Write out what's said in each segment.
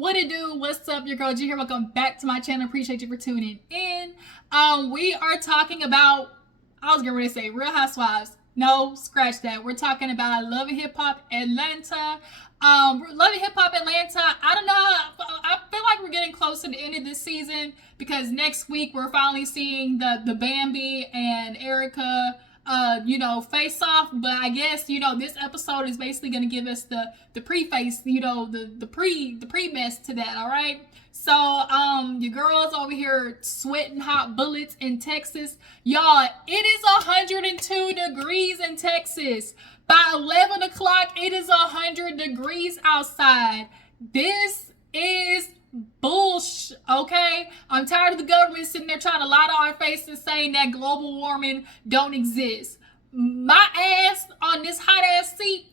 What it do? What's up? Your girl G here. Welcome back to my channel. Appreciate you for tuning in. We are talking about, I was going to say Real Housewives. No, scratch that. We're talking about Love and Hip Hop Atlanta. Love and Hip Hop Atlanta. I don't know. I feel like we're getting close to the end of this season because next week we're finally seeing the Bambi and Erica face off. But I guess, this episode is basically going to give us the preface, the pre-mess to that, all right? So, your girls over here sweating hot bullets in Texas. Y'all, it is 102 degrees in Texas. By 11 o'clock, it is 100 degrees outside. This is bullshit, okay? I'm tired of the government sitting there trying to lie to our faces saying that global warming don't exist. My ass on this hot ass seat,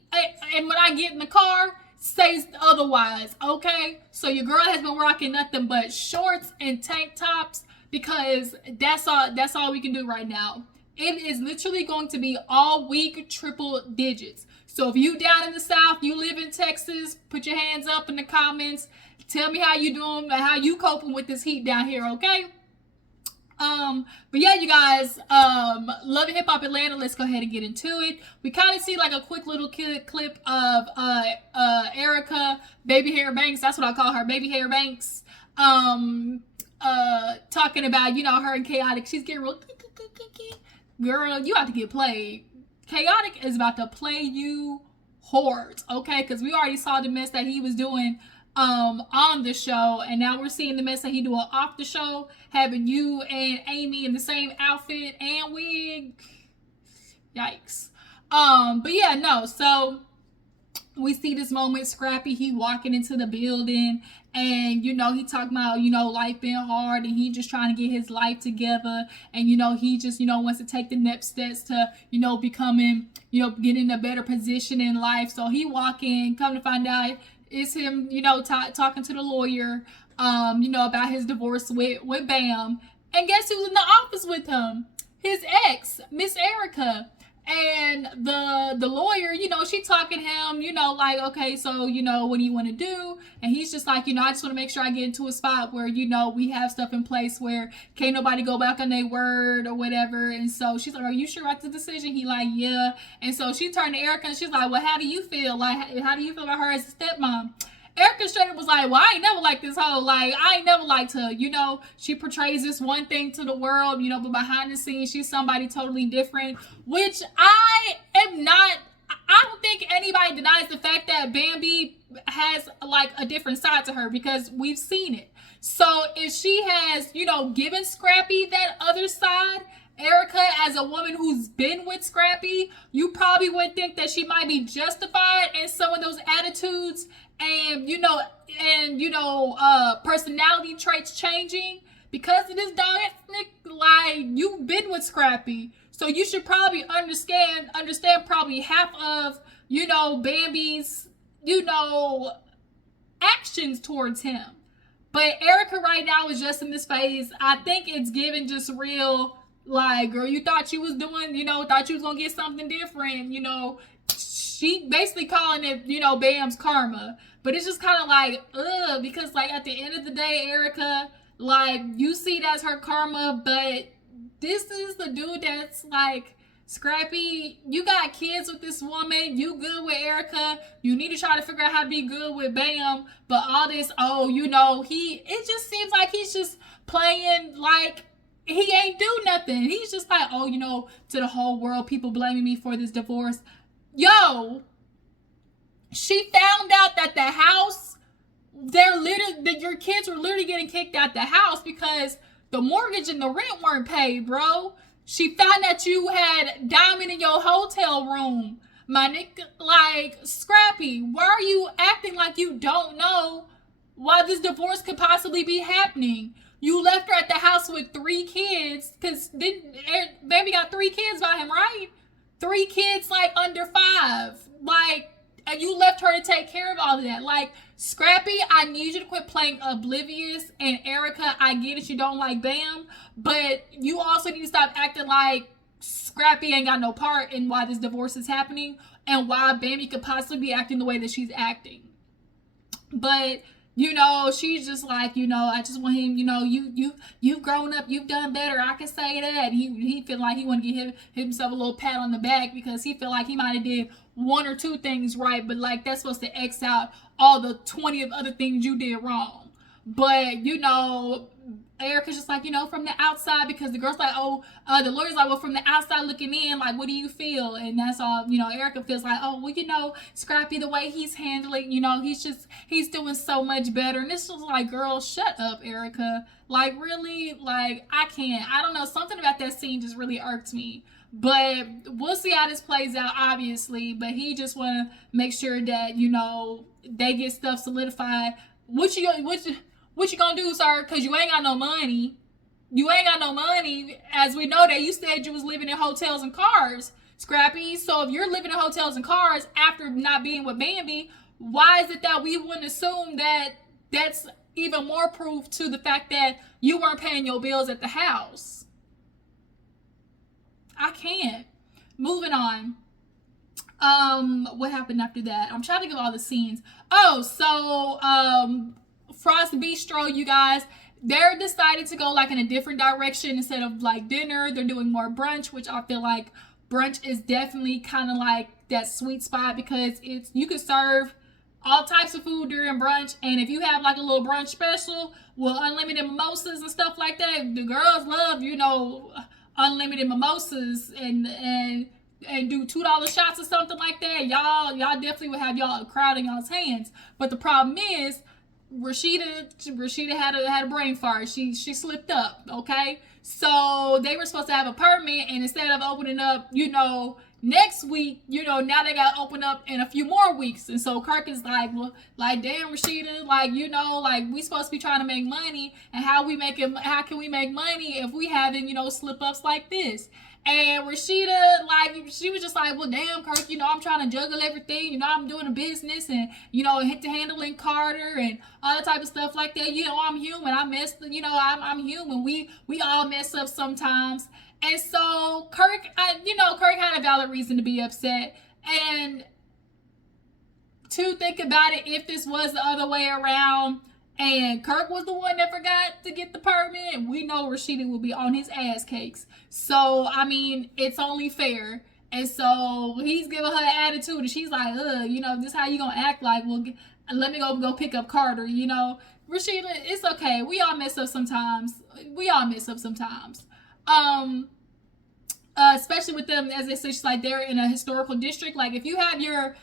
and when I get in the car, says otherwise, okay? So your girl has been rocking nothing but shorts and tank tops because that's all we can do right now. It is literally going to be all week triple digits. So if you down in the South, you live in Texas, put your hands up in the comments. Tell me how you doing, how you coping with this heat down here, okay? But yeah, you guys, Love and Hip Hop Atlanta, let's go ahead and get into it. We kind of see like a quick little clip of Erica, Baby Hair Banks, that's what I call her, Baby Hair Banks, talking about, her and Khaotic. She's getting real, girl, you have to get played. Khaotic is about to play you hard, okay? Because we already saw the mess that he was doing on the show, and now we're seeing the mess that he doing off the show, having you and Amy in the same outfit and wig. Yikes. But yeah, no, so we see this moment, Scrappy, he walking into the building, and he talking about life being hard, and he just trying to get his life together, and he just wants to take the next steps to becoming getting a better position in life. So he walking, come to find out it's him talking to the lawyer about his divorce with Bam, and guess who's in the office with him? His ex, Miss Erica. And the lawyer, she talking to him, like, okay, so, what do you want to do? And he's just like, I just want to make sure I get into a spot where, we have stuff in place where can't nobody go back on their word or whatever. And so she's like, are you sure about the decision? He like, yeah. And so she turned to Erica and she's like, well, how do you feel? Like, how do you feel about her as a stepmom? Erica straight up was like, well, I ain't never liked this hoe. Like, I ain't never liked her. She portrays this one thing to the world, but behind the scenes, she's somebody totally different, which I am not. I don't think anybody denies the fact that Bambi has, like, a different side to her because we've seen it. So if she has, given Scrappy that other side, Erica, as a woman who's been with Scrappy, you probably would think that she might be justified in some of those attitudes and personality traits changing because of this dynamic. Like, you've been with Scrappy, so you should probably understand probably half of Bambi's actions towards him. But Erica right now is just in this phase. I think it's given just real, like, girl, you thought you was doing, thought you was gonna get something different, she basically calling it, Bam's karma. But it's just kind of like, ugh, because, like, at the end of the day, Erica, like, you see that's her karma, but this is the dude that's, like, Scrappy, you got kids with this woman, you good with Erica, you need to try to figure out how to be good with Bam, but all this, it just seems like he's just playing like he ain't do nothing. He's just like, to the whole world, people blaming me for this divorce. Yo, she found out that the house, your kids were literally getting kicked out the house because the mortgage and the rent weren't paid, bro. She found that you had diamond in your hotel room. My nigga, like, Scrappy, why are you acting like you don't know why this divorce could possibly be happening? You left her at the house with 3 kids, because Baby got 3 kids by him, right? 3 kids, like, under 5. Like, and you left her to take care of all of that. Like, Scrappy, I need you to quit playing oblivious. And Erica, I get it, you don't like Bam. But you also need to stop acting like Scrappy ain't got no part in why this divorce is happening. And why Bambi could possibly be acting the way that she's acting. But you know, she's just like, you know, I just want him, you know, you've grown up, you've done better. I can say that. He feel like he want to give himself a little pat on the back because he feel like he might have did one or two things right, but like that's supposed to X out all the 20 of other things you did wrong. But you know, Erica's just like, you know, from the outside, because the girl's like, oh, the lawyer's like, well, from the outside looking in, like, what do you feel? And that's all, you know, Erica feels like, oh, well, you know, Scrappy, the way he's handling, you know, he's doing so much better. And this was like, girl, shut up, Erica. Like, really? Like, I don't know, something about that scene just really irked me. But we'll see how this plays out, obviously. But he just want to make sure that, you know, they get stuff solidified. What you gonna do, sir? Because you ain't got no money. You ain't got no money. As we know that you said you was living in hotels and cars, Scrappy. So if you're living in hotels and cars after not being with Bambi, why is it that we wouldn't assume that that's even more proof to the fact that you weren't paying your bills at the house? I can't. Moving on. What happened after that? I'm trying to give all the scenes. Oh, so Frost Bistro, you guys, they're decided to go like in a different direction. Instead of like dinner, they're doing more brunch, which I feel like brunch is definitely kind of like that sweet spot, because it's, you can serve all types of food during brunch, and if you have like a little brunch special with unlimited mimosas and stuff like that, the girls love, you know, unlimited mimosas and do $2 shots or something like that. Y'all definitely would have y'all a crowd in y'all's hands. But the problem is, Rasheeda had a brain fart. She slipped up. Okay, so they were supposed to have a permit, and instead of opening up, you know, next week, you know, now they got to open up in a few more weeks. And so Kirk is like, well, like, damn, Rasheeda, like, you know, like, we supposed to be trying to make money, and how can we make money if we having, you know, slip ups like this? And Rasheeda, like, she was just like, well, damn, Kirk, you know, I'm trying to juggle everything. You know, I'm doing a business and, you know, handling Carter and all that type of stuff like that. You know, I'm human. I messed, you know, I'm human. We all mess up sometimes. And so Kirk had a valid reason to be upset. And to think about it, if this was the other way around and Kirk was the one that forgot to get the permit, we know Rasheeda will be on his ass cakes. So, I mean, it's only fair. And so he's giving her an attitude, and she's like, you know, this how you gonna act? Like, well, let me go pick up Carter, you know. Rasheeda, it's okay. We all mess up sometimes. Especially with them, as they say, like, they're in a historical district. Like, if you have your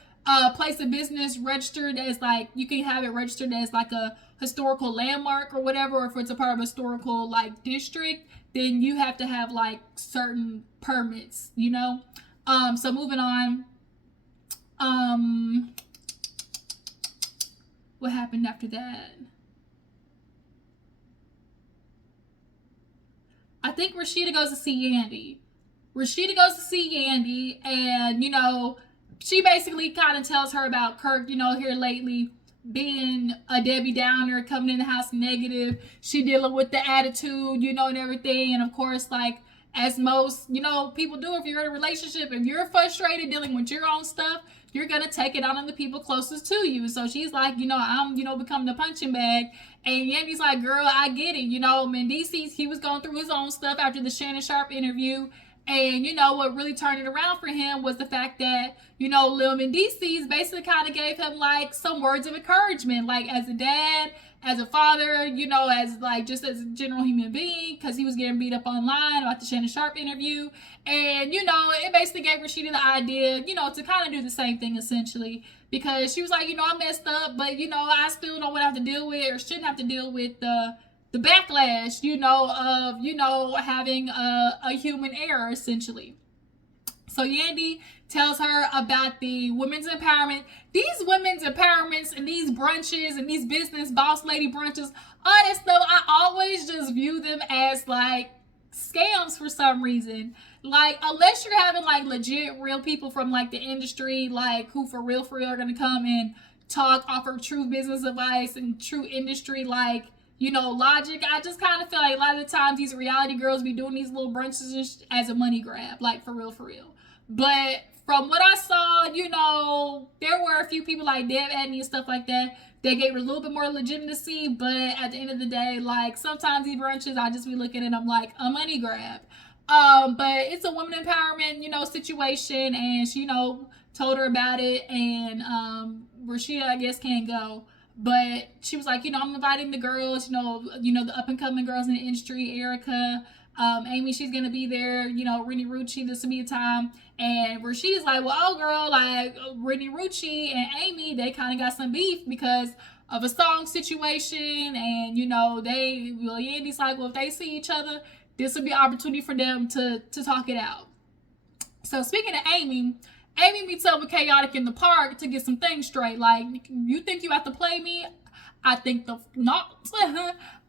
place of business registered as, like, you can have it registered as like a historical landmark or whatever, or if it's a part of a historical like district, then you have to have like certain permits, you know. So moving on. What happened after that? I think Rasheeda goes to see Yandy. And, you know, she basically kind of tells her about Kirk, you know, here lately being a Debbie Downer, coming in the house negative. She dealing with the attitude, you know, and everything. And of course, like, as most, you know, people do, if you're in a relationship, if you're frustrated dealing with your own stuff, you're going to take it out on the people closest to you. So she's like, you know, I'm, you know, becoming a punching bag. And Yandy's like, girl, I get it. You know, Mendices, he was going through his own stuff after the Shannon Sharp interview. And, you know, what really turned it around for him was the fact that, you know, Lil Mendices basically kind of gave him, like, some words of encouragement, like, as a dad, as a father, you know, as, like, just as a general human being, because he was getting beat up online about the Shannon Sharp interview. And, you know, it basically gave Rasheeda the idea, you know, to kind of do the same thing, essentially, because she was like, you know, I messed up, but, you know, I still don't want to have to deal with, or shouldn't have to deal with the backlash, you know, of, you know, having a human error, essentially. So Yandy tells her about the women's empowerment. These women's empowerments and these brunches and these business boss lady brunches, all that stuff, I always just view them as like scams for some reason. Like, unless you're having like legit real people from like the industry, like who for real are gonna come and talk, offer true business advice and true industry, like, you know, logic. I just kind of feel like a lot of the times these reality girls be doing these little brunches as a money grab, like for real. But from what I saw, you know, there were a few people like Dev Adney and stuff like that. They gave it a little bit more legitimacy, but at the end of the day, like sometimes these brunches, I just be looking at them like a money grab. But it's a women empowerment, you know, situation, and she, you know, told her about it, and Rasheeda, I guess, can't go. But she was like, you know, I'm inviting the girls, you know, the up and coming girls in the industry, Erica, Amy, she's gonna be there, you know, Renni Rucci, this will be the time. And Rasheeda's like, well, oh girl, like Renni Rucci and Amy, they kind of got some beef because of a song situation, and you know, Yandy's like, well, if they see each other, this would be an opportunity for them to talk it out. So speaking of Amy meets up with Khaotic in the park to get some things straight. Like, you think you have to play me? I think not.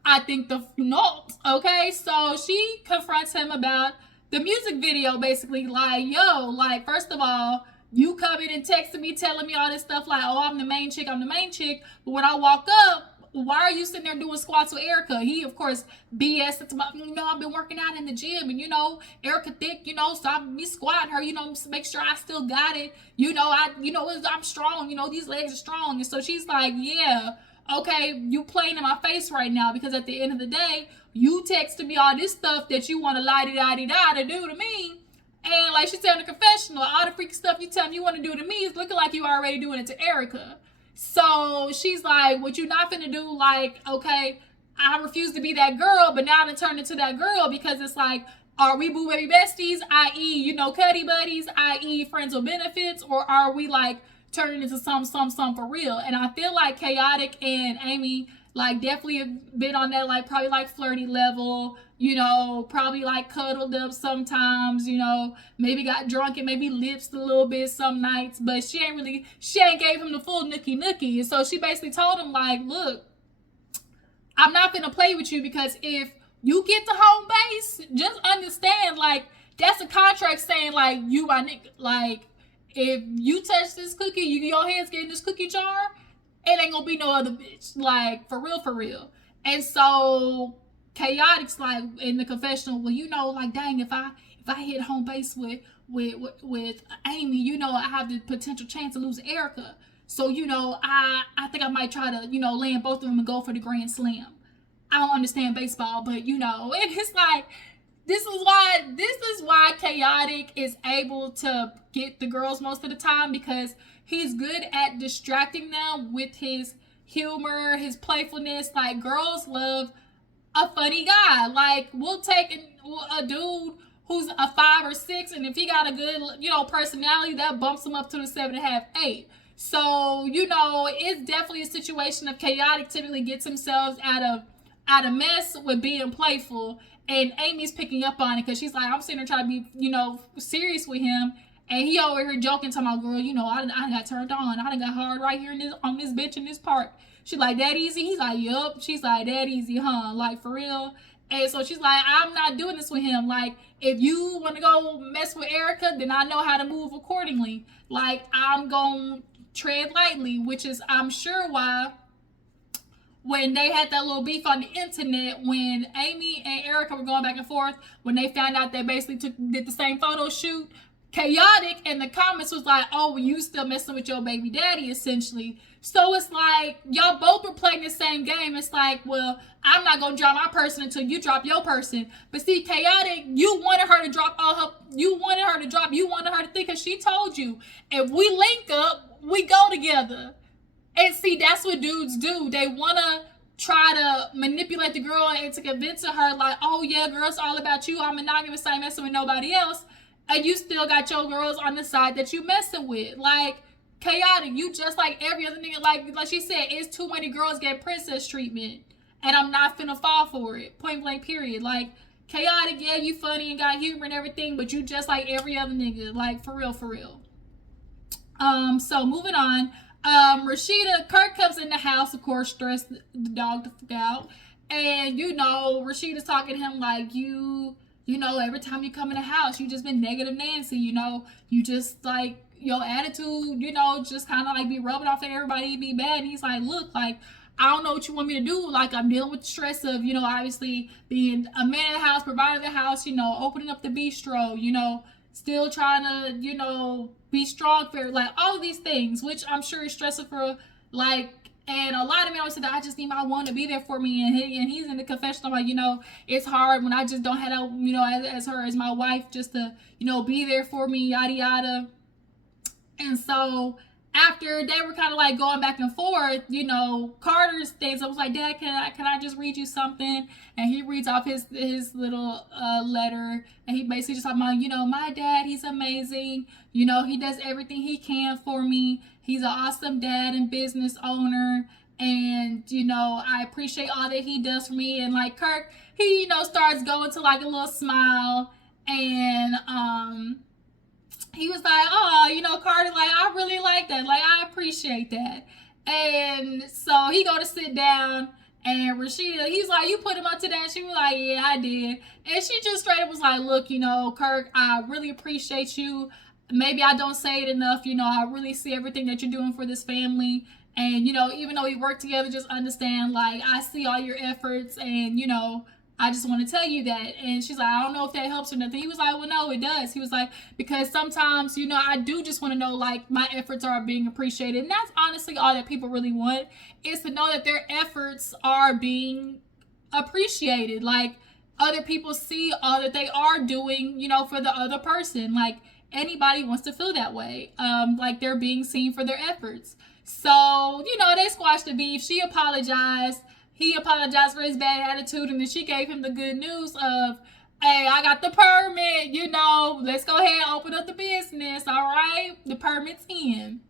I think not. Okay, so she confronts him about the music video, basically. Like, yo, like, first of all, you coming and texting me, telling me all this stuff like, oh, I'm the main chick. But when I walk up, why are you sitting there doing squats with Erica? He, of course, BS it's about, you know, I've been working out in the gym, and, you know, Erica thick, you know, so I'm me squatting her, you know, make sure I still got it. You know, I'm strong, you know, these legs are strong. And so she's like, yeah, okay, you playing in my face right now, because at the end of the day, you texted me all this stuff that you want to la-di-da-di-da to do to me. And like she said in the confessional, all the freaky stuff you tell me you want to do to me is looking like you already doing it to Erica. So she's like, what you not finna do? Like, okay, I refuse to be that girl, but now I'm gonna turn into that girl, because it's like, are we boo baby besties, i.e., you know, cuddy buddies, i.e., friends with benefits, or are we like turning into some for real? And I feel like Khaotic and Amy like definitely have been on that like probably like flirty level, you know, probably like cuddled up sometimes, you know, maybe got drunk and maybe lips a little bit some nights, but she ain't gave him the full nookie. And so she basically told him like, look, I'm not gonna play with you, because if you get to home base, just understand, like, that's a contract saying like, you my nigga, like, if you touch this cookie, your hands get in this cookie jar, it ain't gonna be no other bitch. Like, for real. And so Khaotic's like in the confessional, well, you know, like, dang, if I hit home base with Amy, you know, I have the potential chance to lose Erica. So, you know, I think I might try to, you know, land both of them and go for the grand slam. I don't understand baseball, but you know, and it's like, this is why Khaotic is able to get the girls most of the time, because he's good at distracting them with his humor, his playfulness. Like, girls love a funny guy. Like, we'll take a dude who's a 5 or 6, and if he got a good, you know, personality, that bumps him up to the 7.5, 8. So, you know, it's definitely a situation of Khaotic typically gets himself out of mess with being playful, and Amy's picking up on it, because she's like, I'm sitting there trying to be, you know, serious with him, and he over here joking, talking about, girl, you know, I got turned on, I done got hard right here on this bench in this park. She's like, that easy? He's like, yup. She's like, that easy, huh? Like, for real? And so she's like, I'm not doing this with him. Like, if you want to go mess with Erica, then I know how to move accordingly. Like, I'm going to tread lightly, which is, I'm sure, why when they had that little beef on the internet, when Amy and Erica were going back and forth, when they found out they basically did the same photo shoot, Khaotic in the comments was like, oh, well, you still messing with your baby daddy, essentially. So it's like, y'all both were playing the same game. It's like, well, I'm not going to drop my person until you drop your person. But see, Khaotic, you wanted her to drop you wanted her to think, because she told you, if we link up, we go together. And see, that's what dudes do. They want to try to manipulate the girl and to convince her, like, oh, yeah, girl, it's all about you. I'm monogamous, I ain't messing with nobody else. And you still got your girls on the side that you messing with. Like, Khaotic, you just like every other nigga. Like she said, it's too many girls get princess treatment, and I'm not finna fall for it. Point blank, period. Like, Khaotic, yeah, you funny and got humor and everything, but you just like every other nigga. Like, for real. So moving on. Rasheeda, Kirk comes in the house, of course, stressed the dog to fuck out. And, you know, Rasheeda's talking to him like, you know, every time you come in the house, you just been negative Nancy, you know, you just like, your attitude, you know, just kind of like be rubbing off at everybody, be bad. And he's like, look, like, I don't know what you want me to do. Like, I'm dealing with the stress of, you know, obviously being a man in the house, providing the house, you know, opening up the bistro, you know, still trying to, be strong for, like, all these things, which I'm sure is stressful for, like, and a lot of me always said that I just need my one to be there for me, and he's in the confessional, like, it's hard when I just don't have that, as her, as my wife, just to, be there for me, yada yada. And so after they were kind of like going back and forth, Carter's things, I was like, Dad, can I just read you something? And he reads off his little letter, and he basically just talking about, my dad, he's amazing. He does everything he can for me. He's an awesome dad and business owner. And, I appreciate all that he does for me. And like Kirk, he, starts going to like a little smile. And, he was like, oh, Carter, like, I really like that. Like, I appreciate that. And so he go to sit down, and Rasheeda, he's like, you put him up to that? She was like, yeah, I did. And she just straight up was like, look, Kirk, I really appreciate you. Maybe I don't say it enough. I really see everything that you're doing for this family. And, even though we work together, just understand, like, I see all your efforts, and, I just want to tell you that. And she's like, I don't know if that helps or nothing. He was like, well, no, it does. He was like, because sometimes, I do just want to know, like, my efforts are being appreciated. And that's honestly all that people really want, is to know that their efforts are being appreciated. Like, other people see all that they are doing, for the other person. Like, anybody wants to feel that way. Like, they're being seen for their efforts. So, they squashed the beef. She apologized. He apologized for his bad attitude, and then she gave him the good news of, hey, I got the permit, let's go ahead and open up the business, all right? The permit's in.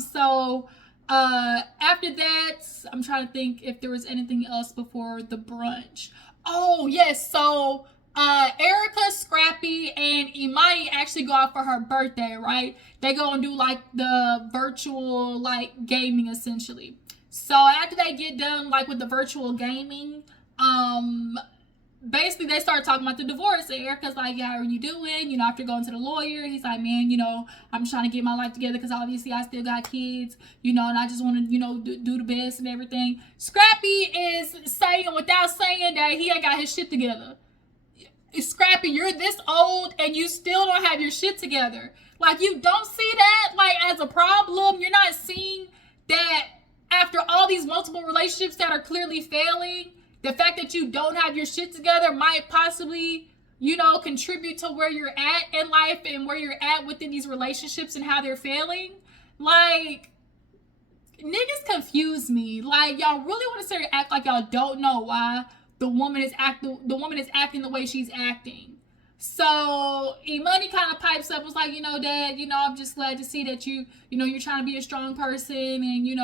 So after that, I'm trying to think if there was anything else before the brunch. Oh, yes, so Erica, Scrappy, and Imani actually go out for her birthday, right? They go and do, like, the virtual, like, gaming, essentially. So after they get done, like, with the virtual gaming, basically they start talking about the divorce. And Erica's like, yeah, how are you doing? After going to the lawyer, he's like, man, I'm trying to get my life together because obviously I still got kids, and I just want to, do the best and everything. Scrappy is saying, without saying, that he ain't got his shit together. Scrappy, you're this old and you still don't have your shit together. Like, you don't see that, like, as a problem. You're not seeing that after all these multiple relationships that are clearly failing, the fact that you don't have your shit together might possibly, contribute to where you're at in life and where you're at within these relationships and how they're failing. Like, niggas confuse me. Like, y'all really want to sit here and act like y'all don't know why the woman is acting the way she's acting. So Imani kind of pipes up, was like, Dad, I'm just glad to see that you're trying to be a strong person, and you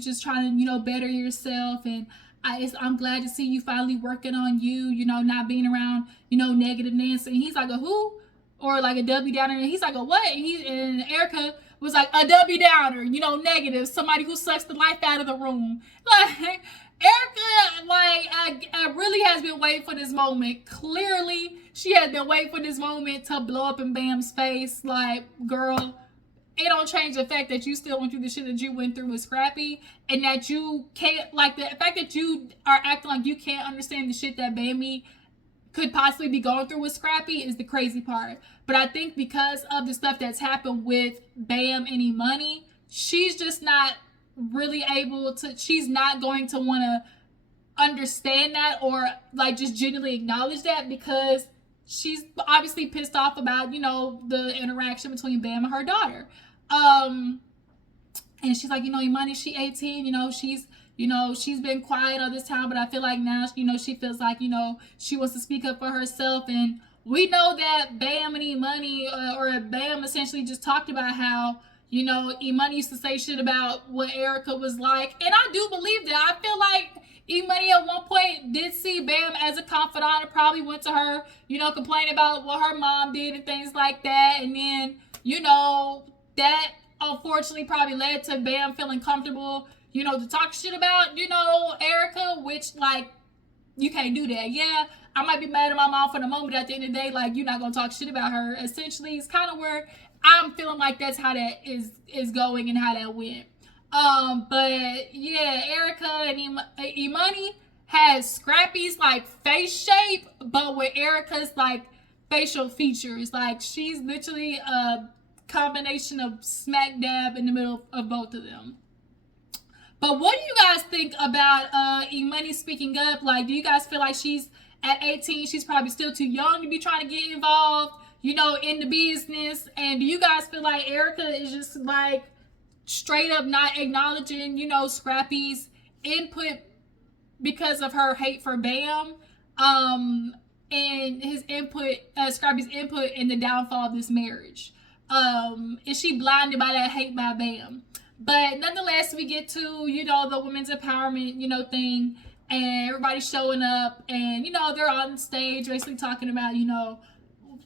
just trying to better yourself, and I'm glad to see you finally working on you, not being around negative Nancy. And he's like, a who? Or like a W downer? And he's like, a what? And Erica was like, a W downer, negative, somebody who sucks the life out of the room. Like, Erica, like, I really has been waiting for this moment. Clearly, she has been waiting for this moment to blow up in Bam's face. Like, girl, it don't change the fact that you still went through the shit that you went through with Scrappy, and that you can't, like, the fact that you are acting like you can't understand the shit that Bambi could possibly be going through with Scrappy is the crazy part. But I think because of the stuff that's happened with Bam and Imani, she's just not really able to, she's not going to want to understand that, or like just genuinely acknowledge that, because she's obviously pissed off about, the interaction between Bam and her daughter. And she's like, Imani, she 18, she's been quiet all this time, but I feel like now, she feels like, she wants to speak up for herself. And we know that Bam and Imani, or Bam essentially just talked about how, Imani used to say shit about what Erica was like. And I do believe that. I feel like Imani at one point did see Bam as a confidant, and probably went to her, complaining about what her mom did and things like that. And then, that unfortunately probably led to Bam feeling comfortable, to talk shit about, Erica, which, like, you can't do that. Yeah, I might be mad at my mom for the moment, but at the end of the day, like, you're not going to talk shit about her. Essentially, it's kind of where I'm feeling like that's how that is going and how that went. But yeah, Erica and Imani has Scrappy's like face shape, but with Erica's like facial features. Like she's literally a combination of smack dab in the middle of both of them. But what do you guys think about E-Money speaking up? Like, do you guys feel like she's at 18, she's probably still too young to be trying to get involved, you know, in the business? And do you guys feel like Erica is just like straight up not acknowledging, you know, Scrappy's input because of her hate for Bam, and his input, Scrappy's input in the downfall of this marriage? Is she blinded by that hate by Bam? But nonetheless, we get to, you know, the women's empowerment, you know, thing, and everybody's showing up, and, you know, they're on stage basically talking about, you know,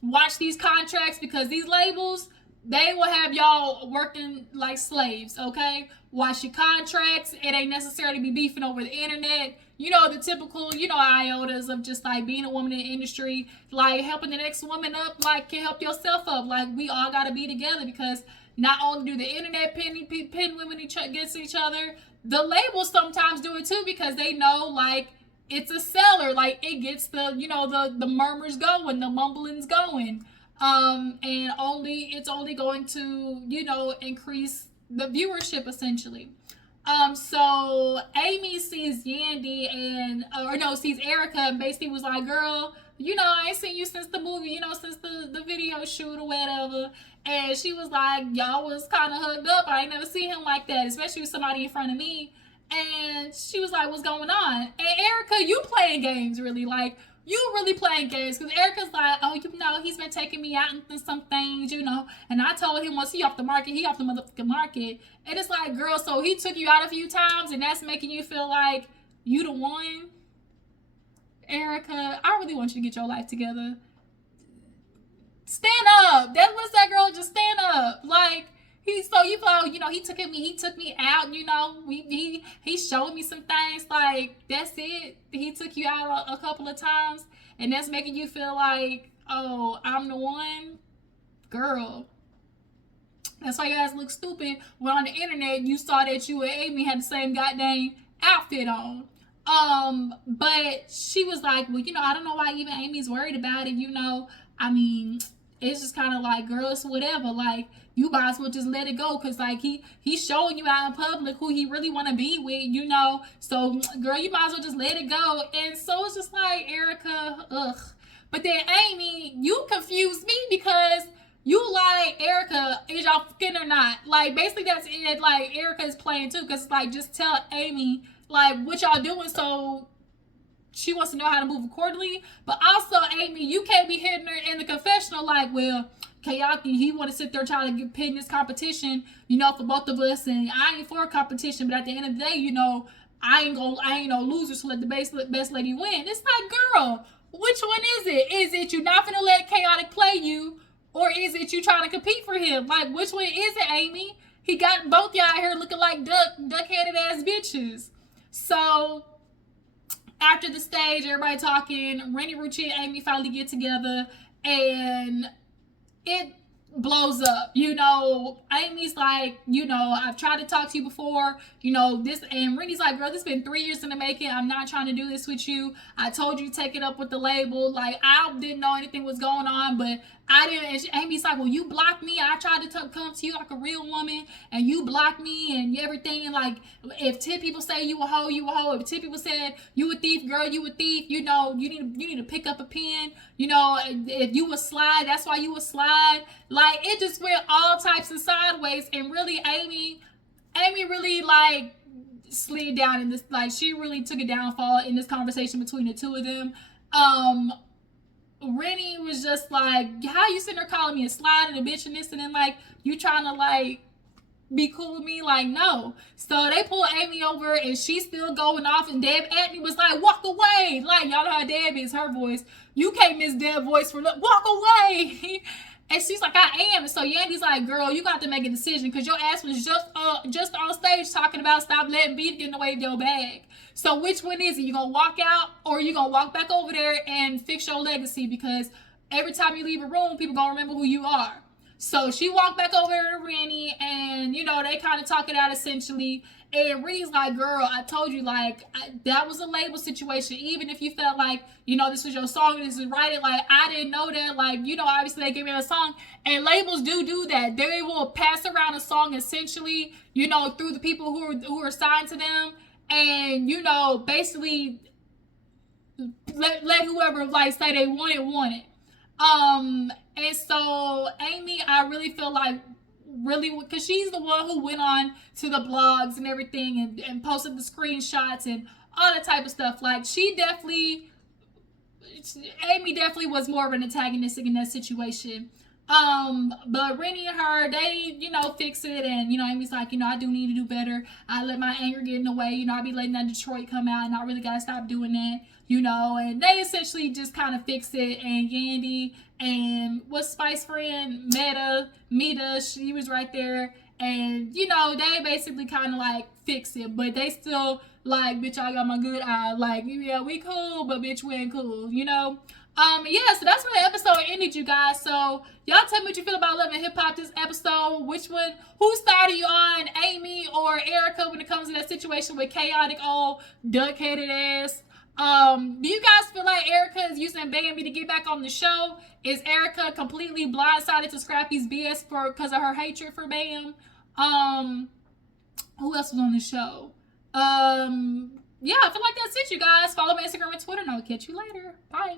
watch these contracts because these labels, they will have y'all working like slaves, okay? Watch your contracts. It ain't necessary to be beefing over the internet. You know, the typical, you know, iotas of just like being a woman in the industry, like helping the next woman up, like can help yourself up. Like we all got to be together because not only do the internet pin women against each other, the labels sometimes do it too because they know like it's a seller. Like it gets the, you know, the murmurs going, the mumblings going. And it's only going to, you know, increase the viewership essentially. So Amy sees sees Erica and basically was like, girl, you know, I ain't seen you since the movie, you know, since the video shoot or whatever. And she was like, y'all was kind of hugged up. I ain't never seen him like that, especially with somebody in front of me. And she was like, what's going on? And Erica, you playing games really, like, you really playing games, because Erica's like, oh, you know, he's been taking me out into some things, you know, and I told him once he off the market, he off the motherfucking market. And it's like, girl, so he took you out a few times and that's making you feel like you the one? Erica, I really want you to get your life together. Stand up. What's that girl, just stand up. Like, he took me out, you know, he showed me some things, like, that's it. He took you out a couple of times, and that's making you feel like, oh, I'm the one? Girl. That's why you guys look stupid when on the internet you saw that you and Amy had the same goddamn outfit on. But she was like, well, you know, I don't know why even Amy's worried about it, you know. I mean, it's just kind of like, girl, it's whatever. Like, you might as well just let it go, because like he's showing you out in public who he really want to be with, you know. So girl, you might as well just let it go. And so it's just like, Erica, ugh. But then Amy, you confused me because you like, Erica, is y'all fucking or not? Like, basically that's it. Like, Erica is playing too, because like, just tell Amy like what y'all doing, so she wants to know how to move accordingly. But also, Amy, you can't be hitting her in the confessional like, well, Khaotic, he want to sit there trying to pin this competition, you know, for both of us, and I ain't for a competition, but at the end of the day, you know, I ain't no loser, so let the best lady win. It's like, girl, which one is it? Is it you not gonna let Khaotic play you, or is it you trying to compete for him? Like, which one is it, Amy? He got both y'all out here looking like duck-headed ass bitches. So after the stage, everybody talking, Renni, Ruchi, and Amy finally get together, and it blows up. You know, Amy's like, you know, I've tried to talk to you before, you know, this, and Renni's like, girl, this has been 3 years in the making. I'm not trying to do this with you. I told you to take it up with the label. Like, I didn't know anything was going on, but I didn't. And Amy's like, well, you blocked me. I tried to come to you like a real woman, and you blocked me and everything. And like, if 10 people say you a hoe, you a hoe. If 10 people said you a thief, girl, you a thief. You know, you need to pick up a pen. You know, if you was slide, that's why you was slide. Like, it just went all types of sideways. And really, Amy really like slid down in this. Like, she really took a downfall in this conversation between the two of them. Renni was just like, how you sitting there calling me a slide and a bitch and this, and then like you trying to like be cool with me? Like, no. So they pull Amy over and she's still going off, and Deb.8 was like, walk away. Like, y'all know how Deb is, her voice. You can't miss Deb's voice for walk away. And she's like, I am. And so Yandy's like, girl, you got to make a decision, because your ass was just on stage talking about stop letting beef get in the way of your bag. So which one is it? You gonna walk out, or you gonna walk back over there and fix your legacy? Because every time you leave a room, people gonna remember who you are. So she walked back over to Renni, and they kind of talk it out essentially. And Renni's like, "Girl, I told you, like, that was a label situation. Even if you felt like, this was your song, this is right. Like, I didn't know that. Like, obviously they gave me a song, and labels do that. They will pass around a song essentially, through the people who are signed to them, and basically let whoever like say they want it. And so Amy, I really feel like because she's the one who went on to the blogs and everything and posted the screenshots and all that type of stuff. Like Amy definitely was more of an antagonist in that situation. But Renni and her, they, fix it, and Amy's like, I do need to do better. I let my anger get in the way, I be letting that Detroit come out, and I really gotta stop doing that, and they essentially just kind of fix it. And Yandy and what's Spice friend Meta, she was right there, and they basically kind of like fix it, but they still like, bitch, I got my good eye, like, yeah, we cool, but bitch, we ain't cool, yeah, so that's where the episode ended, you guys. So y'all tell me what you feel about Love and Hip Hop this episode. Whose side are you on, Amy or Erica, when it comes to that situation with Khaotic, old duck-headed ass? Do you guys feel like Erica is using Bambi to get back on the show? Is Erica completely blindsided to Scrappy's BS because of her hatred for Bam? Who else was on the show? Yeah, I feel like that's it, you guys. Follow me on Instagram and Twitter, and I'll catch you later. Bye.